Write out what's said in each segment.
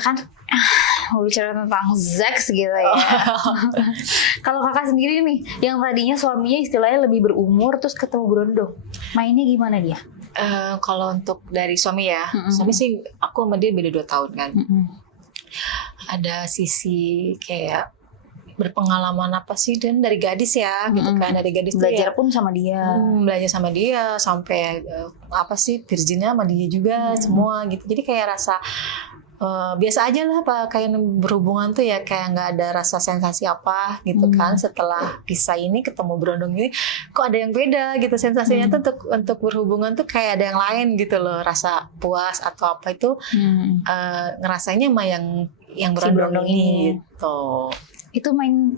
kan mau bicara tentang seks gitu ya. Kalau kakak sendiri nih, yang tadinya suaminya istilahnya lebih berumur terus ketemu berondong, mainnya gimana dia? Kalau untuk dari suami ya, suami sih aku sama dia beda 2 tahun kan. Ada sisi kayak berpengalaman apa sih, dan dari gadis ya gitu kan, dari gadis belajar tuh ya, pun sama dia, belajar sama dia sampai apa sih, virginnya sama dia juga semua gitu. Jadi kayak rasa biasa aja lah, apa kayak berhubungan tuh ya kayak nggak ada rasa sensasi apa gitu kan. Setelah pisah ini ketemu berondong ini, kok ada yang beda gitu sensasinya tuh untuk berhubungan tuh kayak ada yang lain gitu loh, rasa puas atau apa itu ngerasanya sama yang berondong ini gitu. Itu main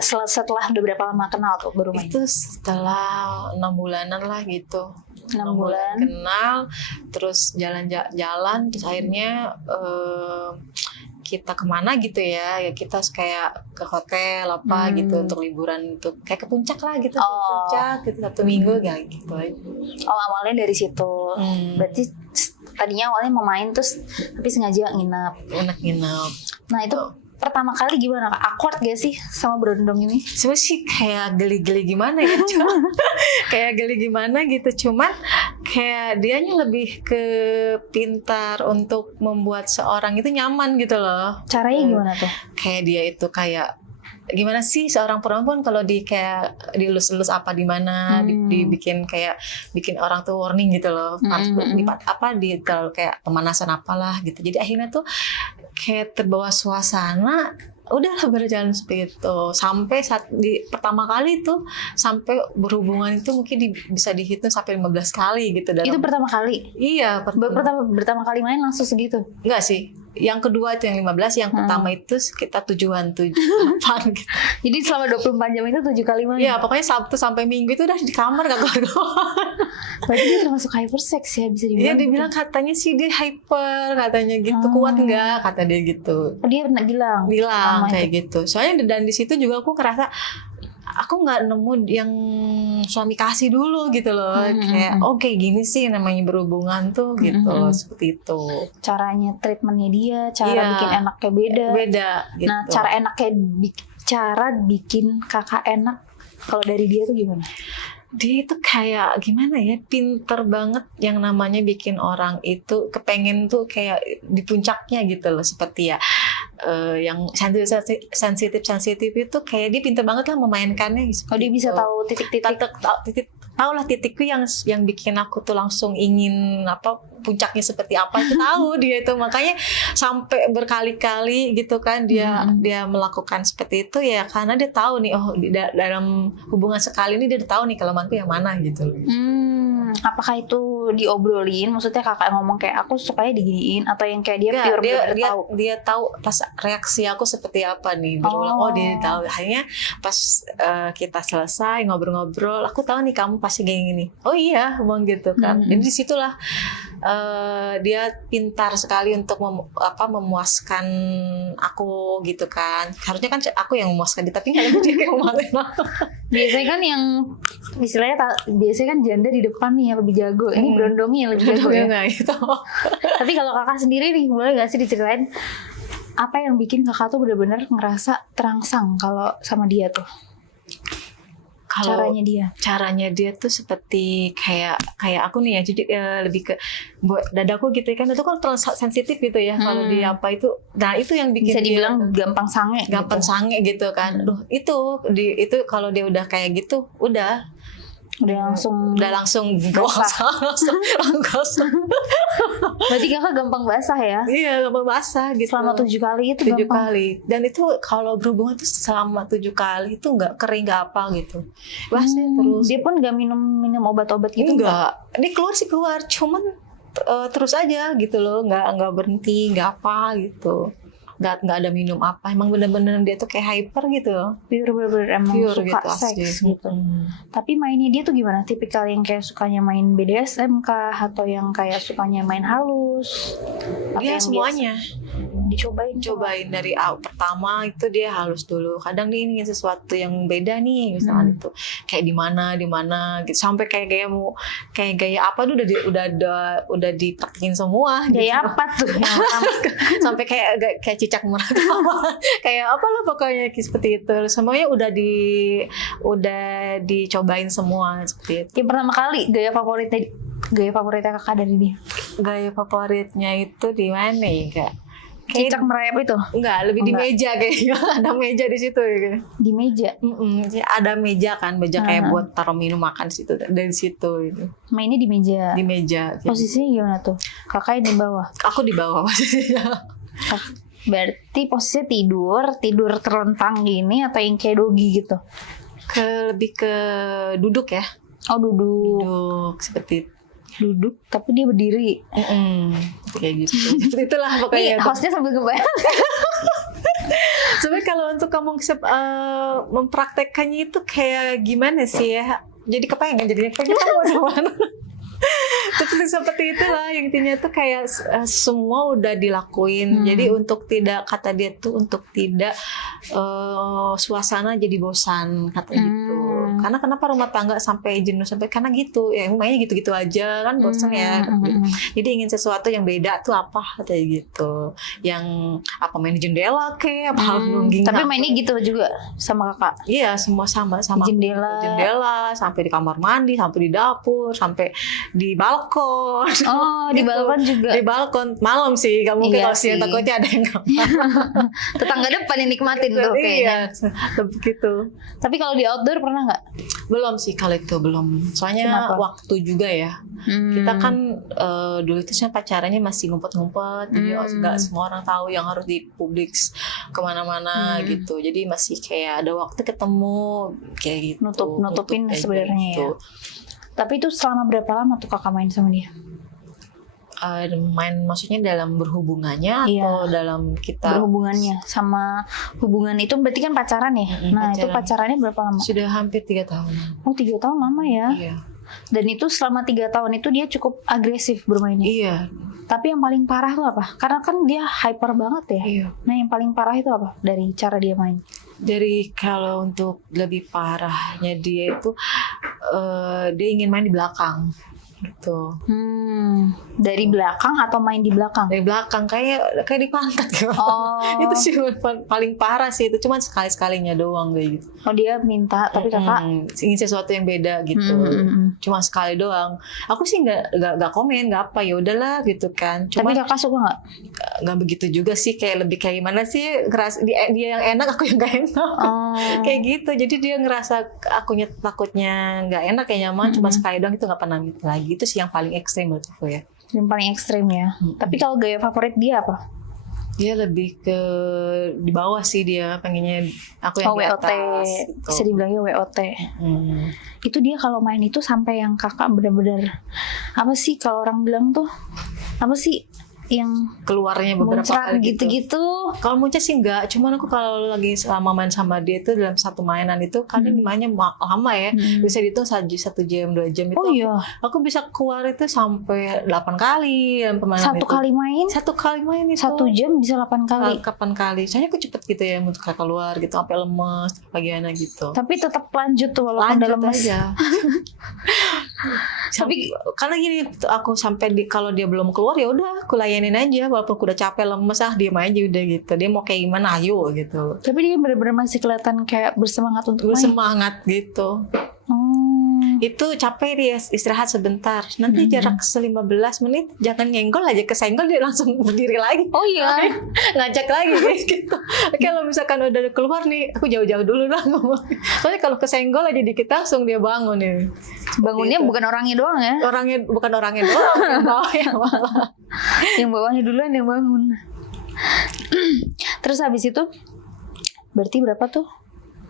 setelah udah berapa lama kenal tuh baru main? Itu setelah 6 bulanan lah gitu. 6 bulan kenal, terus jalan-jalan, terus akhirnya kita kemana gitu ya kita kayak ke hotel apa gitu untuk liburan, untuk kayak ke puncak lah gitu, ke puncak gitu 1 minggu gitu aja. Awalnya dari situ. Berarti tadinya awalnya mau main terus tapi sengaja nginep. Nah itu pertama kali gimana Kak? Awkward gak sih sama berondong ini? Cuma sih kayak geli-geli gimana ya, kayak geli gimana gitu. Cuman kayak dianya lebih ke pintar untuk membuat seorang itu nyaman gitu loh. Caranya gimana tuh? Kayak dia itu kayak gimana sih seorang perempuan kalau kayak dilus-lus apa di mana, dibikin kayak bikin orang tuh warning gitu loh. Harus di terlalu kayak pemanasan apalah gitu. Jadi akhirnya tuh kayak terbawa suasana, udahlah berjalan seperti itu sampai saat pertama kali tuh sampai berhubungan itu mungkin bisa dihitung sampai 15 kali gitu. Itu pertama kali? Iya, pertama kali main langsung segitu? Enggak sih, yang kedua itu yang 15, yang pertama itu kita 7-8 gitu. Jadi selama 24 jam itu 7 kali main? Iya, pokoknya Sabtu sampai Minggu itu udah di kamar gak keluar. Berarti dia termasuk hypersex ya, bisa dibilang? Iya, dibilang katanya sih dia hyper, katanya gitu. Kuat nggak, kata dia gitu. Dia pernah bilang kayak gitu. Soalnya dan di situ juga aku ngerasa aku nggak nemu yang suami kasih dulu gitu loh. Kayak kayak gini sih namanya berhubungan tuh gitu loh, seperti itu. Caranya treatmentnya dia, cara bikin enaknya beda gitu. Nah cara bikin kakak enak kalau dari dia tuh gimana? Dia itu kayak gimana ya, pinter banget yang namanya bikin orang itu kepengen tuh kayak di puncaknya gitu loh. Seperti ya yang sensitif itu kayak dia pinter banget lah memainkannya gitu. Dia bisa tahu titik-titik, tahu lah titikku yang bikin aku tuh langsung ingin apa puncaknya seperti apa itu tahu dia itu. Makanya sampai berkali-kali gitu kan dia melakukan seperti itu ya karena dia tahu nih dalam hubungan sekali ini dia tahu nih kelemahanku yang mana gitu. Apakah itu diobrolin? Maksudnya kakak ngomong kayak aku sukanya diginiin, atau yang kayak dia pure tahu? Dia tahu pas reaksi aku seperti apa nih. Berulang dia tahu. Akhirnya pas kita selesai ngobrol-ngobrol, aku tahu nih kamu pasti gini. Oh iya, ngomong gitu kan. Jadi disitulah dia pintar sekali untuk memuaskan aku gitu kan. Harusnya kan aku yang memuaskan dia, tapi nggak dia yang memuaskan aku. Biasanya kan yang istilahnya biasanya kan janda di depan nih yang lebih jago. Ini berondongnya yang lebih jago ya. Gitu. Tapi kalau kakak sendiri nih, boleh nggak sih diceritain apa yang bikin kakak tuh benar-benar ngerasa terangsang kalau sama dia tuh? Caranya dia tuh seperti kayak aku nih ya, jadi lebih ke buat dadaku gitu kan. Itu kan terlalu sensitif gitu ya kalau dia apa itu. Nah itu yang bikin bisa dibilang gampang sange gitu kan. Itu kalau dia udah kayak gitu udah langsung gosong. Berarti kakak gampang basah ya? Iya, gampang basah gitu. Selama 7 kali itu 7 kali. Dan itu kalau berhubungan tuh selama 7 kali itu nggak kering, nggak apa gitu. Basah terus. Dia pun nggak minum obat-obat gitu? Enggak. Dia keluar, cuman terus aja gitu loh, nggak berhenti, nggak apa gitu. Nggak ada minum apa, emang bener-bener dia tuh kayak hyper gitu loh. Pure emang suka gitu, seks gitu. Tapi mainnya dia tuh gimana? Tipikal yang kayak sukanya main BDSM kah, atau yang kayak sukanya main halus? Dia semuanya. Cobain dari pertama itu dia halus dulu. Kadang dia ingin sesuatu yang beda nih, misalnya itu kayak di mana gitu. Sampai kayak gaya apa tuh udah dipraktekin semua. Gaya gitu. apa tuh? Sampai kayak cicak merata. Kayak apa lah pokoknya seperti itu. Semuanya udah dicobain semua seperti itu. Yang pertama kali gaya favoritnya kakak dari dia? Gaya favoritnya itu di mana ya kak? Cicak merayap itu? Enggak, lebih di meja kayaknya. Ada meja di situ ya. Di meja? Ada meja kan, kayak buat taruh minum makan situ. Dari situ itu. Mainnya di meja? Di meja. Posisinya gimana tuh? Kakaknya di bawah? Aku di bawah posisinya. Berarti posisinya tidur terlentang gini atau yang kayak dogi gitu? Lebih ke duduk ya. Oh duduk. Duduk seperti duduk tapi dia berdiri. Kayak gitu. Itulah pokoknya. Hostnya sambil ngebayang. Sebenarnya kalau untuk kamu mempraktekkannya itu kayak gimana sih ya? Jadi kepengen jadinya pengen sama. Seperti itulah intinya tuh kayak semua udah dilakuin. Jadi untuk tidak kata dia tuh untuk tidak suasana jadi bosan kata gitu. Karena kenapa rumah tangga sampai jenuh sampai karena gitu ya mainnya gitu-gitu aja kan bosan ya. Jadi ingin sesuatu yang beda tuh apa katanya gitu. Yang apa main di jendela kayak apa tapi mainnya gitu juga sama kakak. Iya semua sama jendela sampai di kamar mandi sampai di dapur sampai di balkon. Oh di gitu. balkon juga. Di balkon malam sih kamu kalau siang takutnya ada yang tetangga depan yang nikmatin tuh kayaknya. Iya begitu. Tapi kalau di outdoor pernah nggak? Belum sih kalau itu belum. Soalnya kenapa? Waktu juga ya. Kita kan dulu itu pacarannya masih ngumpet-ngumpet. Jadi nggak semua orang tahu yang harus dipublik kemana-mana gitu. Jadi masih kayak ada waktu ketemu kayak gitu. Nutupin sebenarnya gitu. Ya. Tapi itu selama berapa lama tuh kakak main sama dia? Main maksudnya dalam berhubungannya atau dalam kita berhubungannya sama hubungan itu berarti kan pacaran ya. Nah pacaran. Itu pacarannya berapa lama? Sudah hampir 3 tahun. Oh 3 tahun lama ya. Iya. Dan itu selama 3 tahun itu dia cukup agresif bermainnya. Iya. Tapi yang paling parah tuh apa? Karena kan dia hyper banget ya. Iya. Nah yang paling parah itu apa dari cara dia main? Dari kalau untuk lebih parahnya dia itu dia ingin main di belakang gitu. Dari belakang atau main di belakang? Dari belakang kayak di pantat gitu. Oh. Itu sih paling parah sih itu cuma sekalinya doang kayak gitu. Oh dia minta tapi kakak ingin sesuatu yang beda gitu. Cuma sekali doang. Aku sih nggak komen nggak apa ya udahlah gitu kan. Cuma, tapi kakak suka nggak begitu juga sih kayak lebih kayak gimana sih dia yang enak aku yang nggak enak. Kayak gitu. Jadi dia ngerasa akunya takutnya nggak enak kayak nyaman cuma sekali doang itu nggak pernah gitu lagi. Itu sih yang paling ekstrem menurut aku ya. Yang paling ekstrem ya. Tapi kalau gaya favorit dia apa? Dia lebih ke di bawah sih dia pengennya aku yang di atas. Gitu. Bisa dibilangnya WOT. Itu dia kalau main itu sampai yang kakak benar-benar apa sih kalau orang bilang tuh apa sih yang keluarnya beberapa kali gitu-gitu. Kalau muncul sih enggak, cuman aku kalau lagi selama main sama dia itu dalam satu mainan itu kan mainnya lama ya. Bisa dihitung 1 jam 2 jam itu. Oh iya. Aku bisa keluar itu sampai 8 kali dalam permainan Satu kali main itu. 1 jam bisa 8 kali. Kapan kali. Soalnya aku cepet gitu ya untuk keluar gitu sampai lemes bagaimana gitu. Tapi tetap lanjut tuh walaupun udah lemes. Aja. Tapi karena gini aku sampai kalau dia belum keluar ya udah aku layanin aja walaupun udah capek lemes diem aja udah gitu. Dia mau kayak gimana ayo gitu. Tapi dia benar-benar masih kelihatan kayak bersemangat untuk bersemangat main. Gitu. Itu capek dia istirahat sebentar. Nanti jarak 15 menit jangan nyenggol aja kesenggol dia langsung berdiri lagi. Oh iya. Ngajak lagi gitu. Kalau misalkan udah keluar nih aku jauh-jauh dulu lah. Soalnya kalau kesenggol aja dikit langsung dia bangun nih. Bangunnya gitu. Bukan orangnya doang ya? Bukan orangnya doang. Yang bawahnya malah. Yang bawahnya duluan yang bangun. Terus habis itu berarti berapa tuh?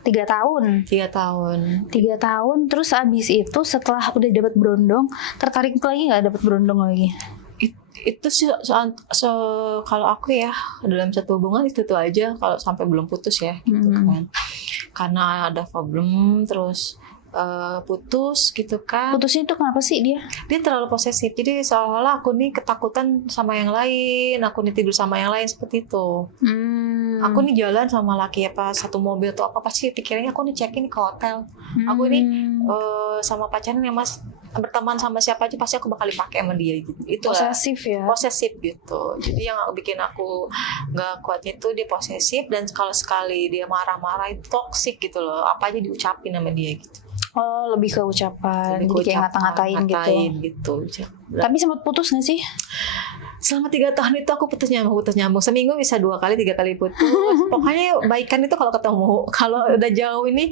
3 tahun. 3 tahun. Terus abis itu setelah udah dapat berondong, tertarik lagi nggak dapat berondong lagi? Itu sih kalau aku ya dalam satu hubungan itu aja kalau sampai belum putus ya gitu kan. Karena ada problem terus putus gitu kan. Putusnya itu kenapa sih dia? Dia terlalu posesif, jadi seolah-olah aku nih ketakutan sama yang lain, aku nih tidur sama yang lain seperti itu. Aku nih jalan sama laki apa satu mobil atau apa, pasti pikirannya aku nih check-in ke hotel. Aku nih sama pacarnya mas berteman sama siapa aja pasti aku bakal dipakai sama dia gitu. Itu posesif ya. Posesif gitu. Jadi yang bikin aku nggak kuatnya itu dia posesif, dan kalau sekali dia marah-marah itu toksik gitu loh. Apa aja diucapin sama dia gitu. Oh, lebih ke ucapan. Jadi kayak ngata-ngatain gitu. Tapi sempat putus gak sih? Selama 3 tahun itu aku putus nyambung. Seminggu bisa 2 kali 3 kali putus. Pokoknya baikan itu kalau ketemu. Kalau udah jauh ini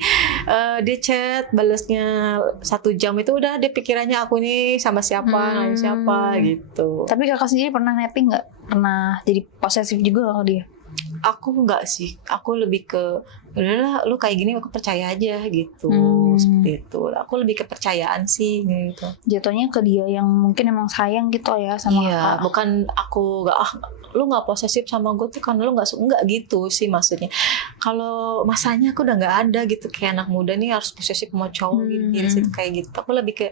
dia chat balesnya 1 jam itu udah dia pikirannya aku nih sama siapa siapa gitu. Tapi kakak sendiri pernah netting nggak? Pernah jadi posesif juga kalau dia? Aku enggak sih. Aku lebih ke udahlah lu kayak gini aku percaya aja gitu. Seperti itu. Aku lebih kepercayaan sih gitu. Jatuhnya ke dia yang mungkin emang sayang gitu ya sama kakak. Bukan aku enggak lu enggak posesif sama gue tuh karena lu enggak gitu sih maksudnya. Kalau masanya aku udah enggak ada gitu kayak anak muda nih harus posesif sama cowok gitu kayak gitu. Aku lebih ke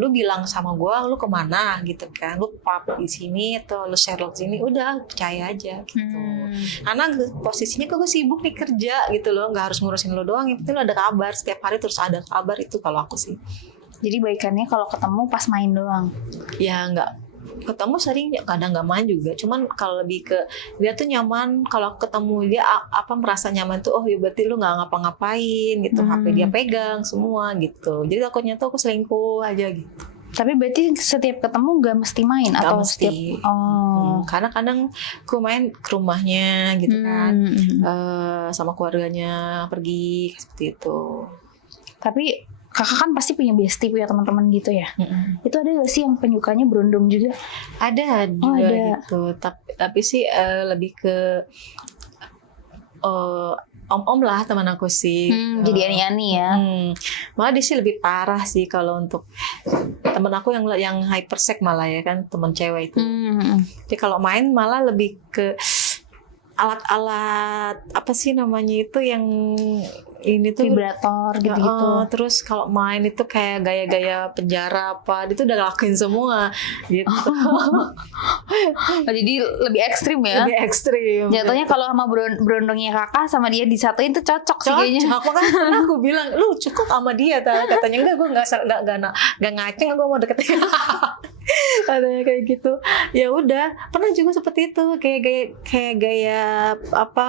lu bilang sama gue lu kemana gitu kan, lu pap di sini atau lu share di sini udah percaya aja gitu. Karena posisinya gue sibuk nih kerja gitu loh, nggak harus ngurusin lu doang, yang penting lu ada kabar setiap hari, terus ada kabar itu kalau aku sih. Jadi baikannya kalau ketemu pas main doang ya, nggak ketemu sering, kadang nggak main juga, cuman kalau lebih ke dia tuh nyaman kalau ketemu dia merasa nyaman tuh, oh ya berarti lu nggak ngapa-ngapain gitu, HP dia pegang semua gitu, jadi takutnya tuh aku selingkuh aja gitu. Tapi berarti setiap ketemu nggak mesti main atau mesti. Setiap karena kadang aku main ke rumahnya gitu kan, sama keluarganya pergi seperti itu. Tapi kakak kan pasti punya bestie, punya teman-teman gitu ya. Itu ada gak sih yang penyukanya berondong juga? Ada juga gitu. Tapi sih lebih ke om-om lah teman aku sih. Jadi ani-ani ya. Malah dia sih lebih parah sih kalau untuk teman aku yang hypersek malah ya kan, teman cewek itu. Jadi kalau main malah lebih ke alat-alat apa sih namanya itu yang ini tuh vibrator gitu-gitu. Terus kalau main itu kayak gaya-gaya penjara apa, dia tuh udah ngelakuin semua gitu. Jadi lebih ekstrim ya. Lebih ekstrim. Jatuhnya kalau sama berondongnya kakak sama dia disatuin tuh cocok sih kayaknya. Aku kan aku bilang lu cukup sama dia, katanya enggak, gue nggak ngaceng, gue mau deketin. Katanya kayak gitu. Ya udah, pernah juga seperti itu, kayak gaya apa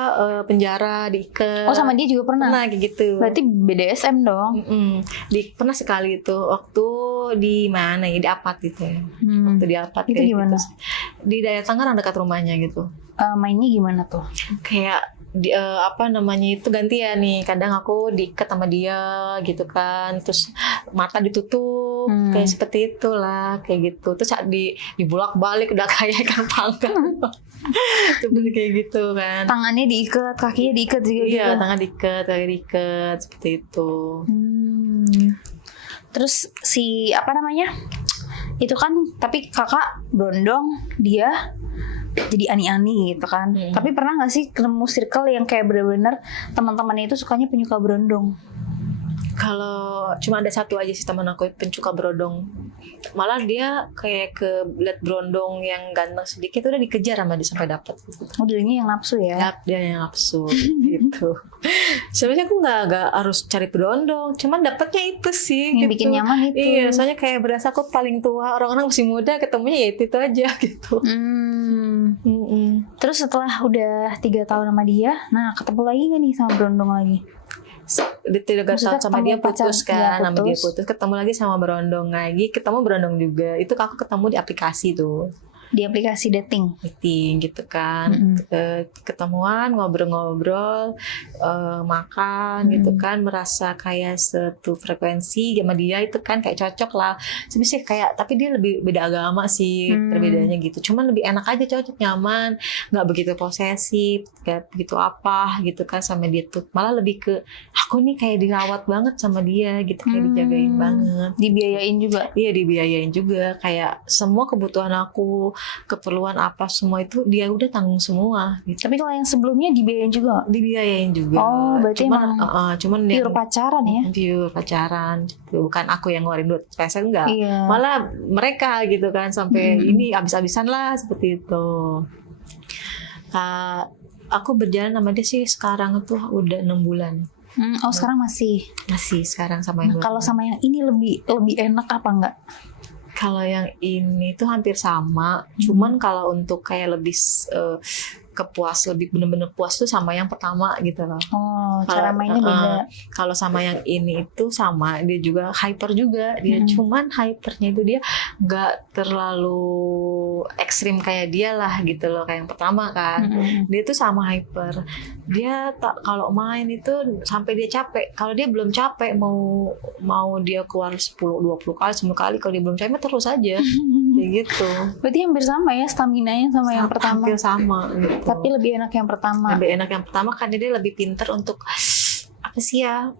penjara diikat. Oh, sama dia juga pernah kayak gitu. Berarti BDSM dong. Pernah sekali itu waktu di mana ya, di Apat gitu ya. Waktu di Apat itu gimana? Gitu. Di daerah Tangerang dekat rumahnya gitu. Mainnya gimana tuh? Kayak apa namanya itu gantian nih, kadang aku diikat sama dia gitu kan, terus mata ditutup kayak seperti itulah, kayak gitu, terus dibulak-balik udah kayak ikan panggang. Seperti kayak gitu kan. Tangannya diikat, kakinya diikat juga. Iya, tangan diikat, kaki diikat, seperti itu. Terus si apa namanya? Itu kan, tapi kakak berondong, dia jadi ani-ani gitu kan. Tapi pernah gak sih ketemu circle yang kayak bener-bener teman-temannya itu sukanya penyuka berondong? Kalau cuma ada satu aja sih teman aku pencuka berondong. Malah dia kayak ke lihat berondong yang ganteng sedikit udah dikejar sama dia sampai dapat. Oh, dia yang nafsu ya? Dia yang nafsu gitu. Sebenarnya aku nggak harus cari berondong, cuman dapatnya itu sih. Yang gitu. bikin nyaman itu. Iya, soalnya kayak berasa aku paling tua, orang-orang masih muda, ketemunya ya itu aja gitu. Terus setelah udah 3 tahun sama dia, nah ketemu lagi gak nih sama berondong lagi? Dia 3 tahun sama dia putus kan, sama dia putus, ketemu lagi sama berondong lagi, ketemu berondong juga. Itu aku ketemu di aplikasi tuh. Di aplikasi dating gitu kan. Ketemuan, ngobrol-ngobrol, makan gitu kan, merasa kayak satu frekuensi sama dia itu kan, kayak cocok lah sebenarnya kayak, tapi dia lebih beda agama sih, perbedaannya gitu, cuman lebih enak aja, cocok, nyaman, nggak begitu posesif, kayak begitu apa gitu kan sama dia tuh, malah lebih ke aku nih kayak dirawat banget sama dia gitu, kayak dijagain banget, dibiayain juga. Iya, dibiayain juga, kayak semua kebutuhan aku keperluan apa semua itu dia udah tanggung semua gitu. Tapi kalau yang sebelumnya dibiayain juga? Dibiayain juga. Oh, berarti cuman pure pacaran ya? Pure pacaran gitu. Bukan aku yang ngeluarin duit peser, enggak. Iya. Malah mereka gitu kan sampai ini abis-abisan lah seperti itu. Aku berjalan sama dia sih sekarang tuh udah 6 bulan. Sekarang masih Sekarang sama yang kalau sama yang ini lebih enak apa enggak? Kalau yang ini tuh hampir sama, cuman kalau untuk kayak lebih lebih bener-bener puas tuh sama yang pertama gitu loh. Oh, cara mainnya beda. Kalau sama yang ini itu sama, dia juga hyper juga. Dia cuman hypernya itu dia nggak terlalu ekstrim kayak dia lah gitu loh, kayak yang pertama kan. Dia tuh sama hyper. Dia kalau main itu sampai dia capek. Kalau dia belum capek mau dia keluar 10-20 kali, 10 kali, kalau dia belum capek terus aja. Kayak gitu. Berarti hampir sama ya staminanya sama yang pertama. Hampir sama gitu. Tapi lebih enak yang pertama. Lebih enak yang pertama karena dia lebih pinter untuk apa sih ya,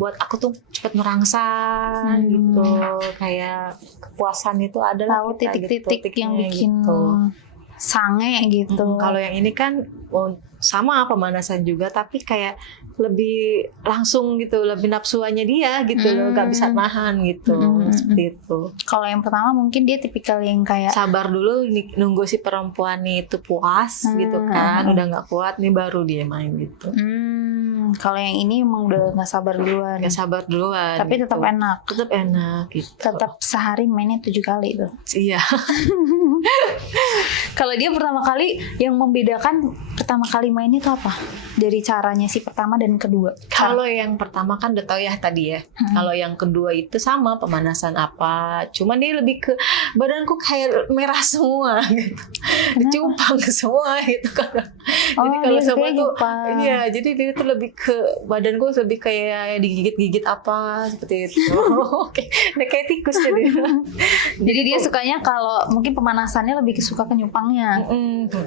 buat aku tuh cepat merangsang gitu. Kayak kepuasan itu adalah tahu titik-titik gitu, yang bikin gitu. Sange gitu. Kalau yang ini kan sama pemanasan juga, tapi kayak lebih langsung gitu, lebih nafsuannya dia gitu loh, gak bisa nahan gitu, seperti itu. Kalau yang pertama mungkin dia tipikal yang kayak sabar dulu nunggu si perempuan itu puas gitu kan, udah nggak kuat nih baru dia main gitu. Kalau yang ini emang udah nggak sabar duluan. Nggak sabar duluan. Tapi gitu. Tetap enak. Tetap enak gitu. Tetap sehari mainnya 7 kali tuh. Iya. Kalau dia pertama kali, yang membedakan pertama kali mainnya itu apa? Dari caranya si pertama dan kedua. Kalau yang pertama kan udah tahu ya tadi ya. Kalau yang kedua itu sama pemanasan apa. Cuman dia lebih ke badanku kayak merah semua gitu. Dicupang semua gitu kan. Jadi kalau semua tuh iya, jadi dia tuh lebih ke badanku lebih kayak digigit-gigit apa seperti itu. Oke. Kayak tikus jadi. Jadi dia sukanya kalau mungkin pemanasannya lebih suka ke nyupangnya.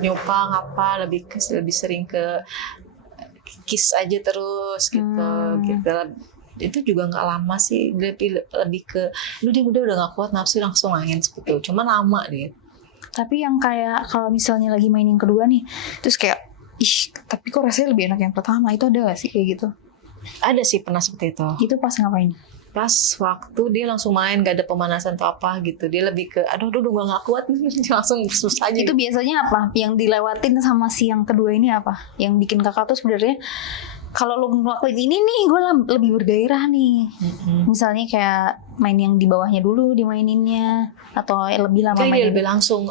Nyupang apa lebih sering ke kiss aja terus gitu. Gitu. Itu juga nggak lama sih, lebih ke dia udah nggak kuat nafsu langsung angin seperti itu. Cuman lama dia. Tapi yang kayak kalau misalnya lagi main yang kedua nih, terus kayak tapi kok rasanya lebih enak yang pertama, itu ada gak sih kayak gitu? Ada sih, pernah seperti itu. Itu pas ngapain? Pas waktu dia langsung main gak ada pemanasan atau apa gitu, dia lebih ke aduh gue gak kuat langsung susah aja. Itu biasanya apa yang dilewatin sama si yang kedua ini apa yang bikin kakak tuh sebenarnya kalau lo ngelakuin ini nih gue lebih bergairah nih? Misalnya kayak main yang di bawahnya dulu dimaininnya atau lebih lama main? Dia lebih langsung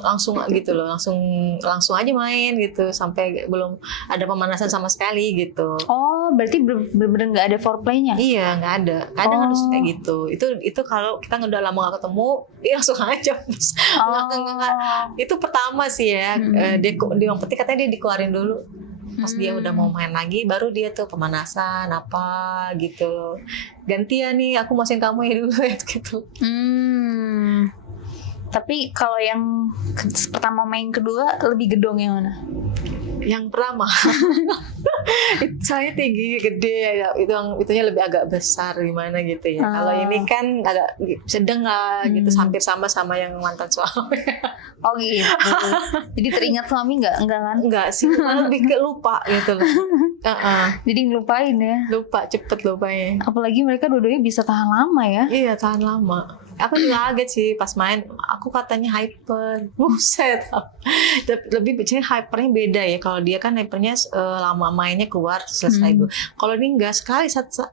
gitu loh, langsung aja main gitu sampai belum ada pemanasan sama sekali gitu. Oh, berarti bener-bener nggak ada foreplaynya? Iya, nggak ada. Kadang harus kayak gitu. Itu kalau kita udah lama nggak ketemu, langsung aja. Nggak. Itu pertama sih ya. Dia yang penting katanya dia dikeluarin dulu. Pas dia udah mau main lagi, baru dia tuh pemanasan apa gitu. Gantian nih, aku masukin kamu ya dulu gitu. Tapi kalau yang pertama main kedua lebih gedong yang mana? Yang pertama saya tinggi gede ya, itunya lebih agak besar gimana gitu ya. Kalau ini kan agak sedang lah gitu, hampir sama yang mantan suami. Oh gitu. Jadi teringat suami nggak kan? Nggak sih, malah lebih ke lupa gitu loh. Jadi ngelupain ya? Lupa, cepet lupanya. Apalagi mereka dua-duanya bisa tahan lama ya? Iya, tahan lama. Aku juga kaget sih pas main, aku katanya hyper. Buset. Lebih biasanya hypernya beda ya. Kalau dia kan hypernya lama mainnya keluar selesai dulu. Kalau ini enggak,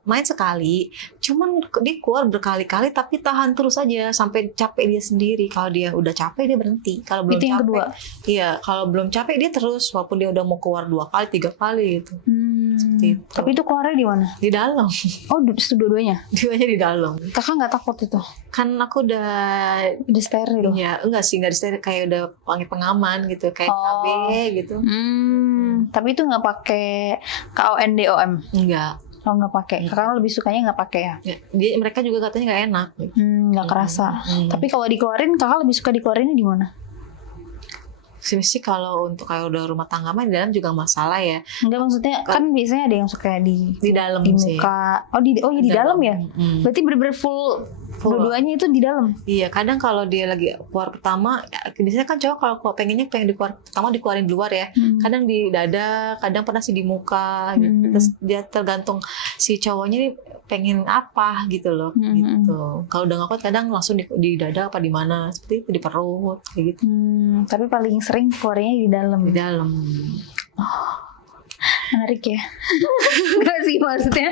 main sekali, cuman dia keluar berkali-kali tapi tahan terus aja sampai capek dia sendiri. Kalau dia udah capek dia berhenti. Kalau belum capek, kedua. Iya, kalau belum capek dia terus walaupun dia udah mau keluar 2 kali, 3 kali gitu. Itu. Tapi itu keluarnya di mana? Di dalam. Oh, dua-duanya? Dua-duanya di dalam. Kakak nggak takut itu? Kan aku udah steril. Ya, enggak sih, enggak steril, kayak udah panggil pengaman gitu, kayak KB gitu. Tapi itu nggak pakai KONDOM? Enggak. Oh, nggak pakai. Kakak lebih sukanya nggak pakai ya? Mereka juga katanya nggak enak. Nggak kerasa. Tapi kalau dikeluarin, kakak lebih suka dikeluarinnya di mana? Sih kalau untuk kayak udah rumah tangga mah di dalam juga masalah ya. Enggak, maksudnya kan biasanya ada yang suka di dalam di sih. Muka. Oh di dalam ya. Berarti bener-bener full Dua-duanya itu di dalam. Iya, kadang kalau dia lagi keluar pertama, biasanya kan cowok kalau pengen dikeluar pertama dikeluarin di luar ya. Kadang di dada, kadang pernah sih di muka gitu. Terus dia tergantung si cowoknya nih pengen apa gitu loh, gitu. Kalau udah nggak kuat kadang langsung di dada apa di mana, seperti itu, di perut kayak gitu. Tapi paling sering keluarnya di dalam. Di dalam. Menarik ya. Enggak sih maksudnya.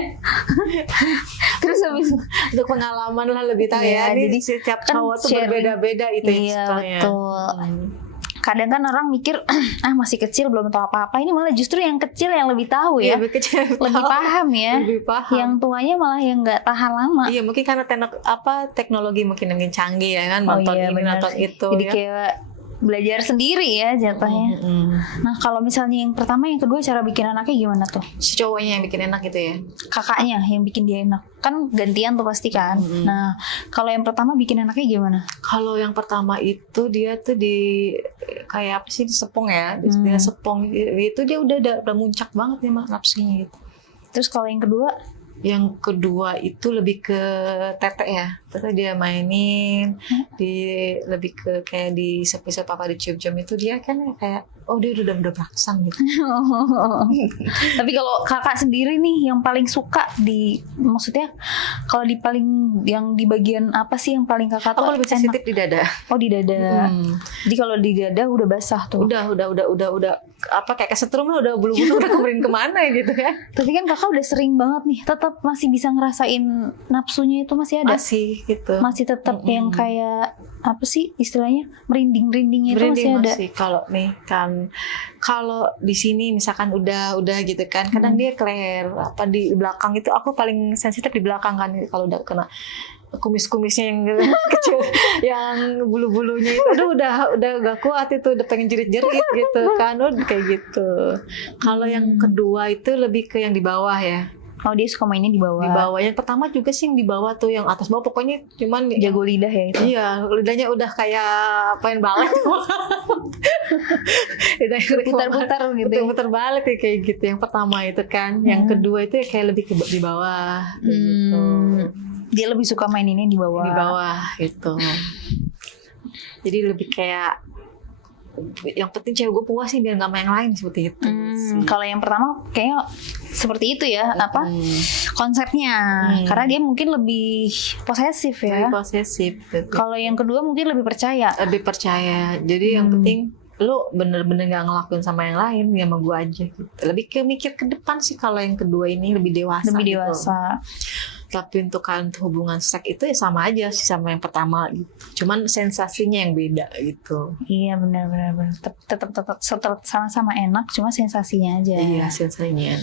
Terus habis Untuk pengalaman lah lebih tahu Iya, ya. Jadi jadi setiap kan cowok tuh sharing. berbeda-beda itu Iya, istilahnya. betul. Kadang kan orang mikir masih kecil belum tahu apa-apa. Ini malah justru yang kecil yang lebih tahu ya. Lebih kecil, Lebih paham ya. Lebih paham. Yang tuanya malah yang nggak tahan lama. Iya, mungkin karena teknologi mungkin canggih ya kan, nonton ini benar nonton sih. itu Jadi ya. kayak belajar sendiri ya jatuhnya. Nah kalau misalnya yang pertama, yang kedua, cara bikin anaknya gimana tuh? Si cowoknya yang bikin enak gitu ya. Kakaknya yang bikin dia enak. Kan gantian tuh pasti kan. Nah kalau yang pertama bikin anaknya gimana? Kalau yang pertama itu dia tuh di kayak apa sih, disepong ya, dia sepong itu dia udah muncak banget nih nafsunya gitu. Terus kalau yang kedua? Yang kedua itu lebih ke tete ya, tete dia mainin, lebih ke kayak di isep-isep apa dicium-cium itu dia kan kayak dia udah berangsang gitu. Tapi kalau kakak sendiri nih yang paling suka maksudnya kalau yang di bagian apa sih yang paling kakak tuh Aku lebih sensitif di dada. Oh di dada. Jadi kalau di dada udah basah tuh. Udah apa kayak kesetrum lah, udah bulu-bulu udah kemarin kemana gitu ya. Tapi kan kakak udah sering banget nih, tetap masih bisa ngerasain nafsunya itu masih ada. Masih gitu. Masih tetap yang kayak apa sih istilahnya, merinding-merindingnya itu masih ada. Kalau nih kan, kalau di sini misalkan udah gitu kan, kadang dia keler apa di belakang itu aku paling sensitif di belakang kan, kalau udah kena kumis-kumisnya yang kecil, yang bulu-bulunya itu, udah gak kuat itu, udah pengen jerit-jerit gitu kan, kayak gitu. Kalau yang kedua itu lebih ke yang di bawah ya. Oh dia suka mainnya di bawah. Di bawah. Yang pertama juga sih yang di bawah tuh, yang atas bawah pokoknya cuman jago lidah ya itu. Iya, lidahnya udah kayak main balet. Putar-putar gitu. Putar-putar balik kayak gitu. Yang pertama itu kan, yang kedua itu kayak lebih ke di bawah gitu. Dia lebih suka maininnya di bawah. Di bawah gitu. Jadi lebih kayak yang penting cewek gue puas sih, biar nggak main yang lain, seperti itu. Kalau yang pertama kayaknya seperti itu ya, konsepnya. Karena dia mungkin lebih posesif ya. Lebih posesif. Kalau yang kedua mungkin lebih percaya. Lebih percaya. Jadi yang penting lu bener-bener gak ngelakuin sama yang lain, ya sama gue aja gitu. Lebih ke mikir ke depan sih kalau yang kedua ini, lebih dewasa. Lebih dewasa. Tapi untuk hubungan seks itu ya sama aja sih sama yang pertama gitu. Cuman sensasinya yang beda gitu. Iya benar. Tetap sama-sama enak, cuma sensasinya aja. Iya, sensasinya.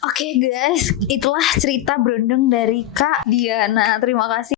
Oke guys, itulah cerita berondong dari Kak Diana. Terima kasih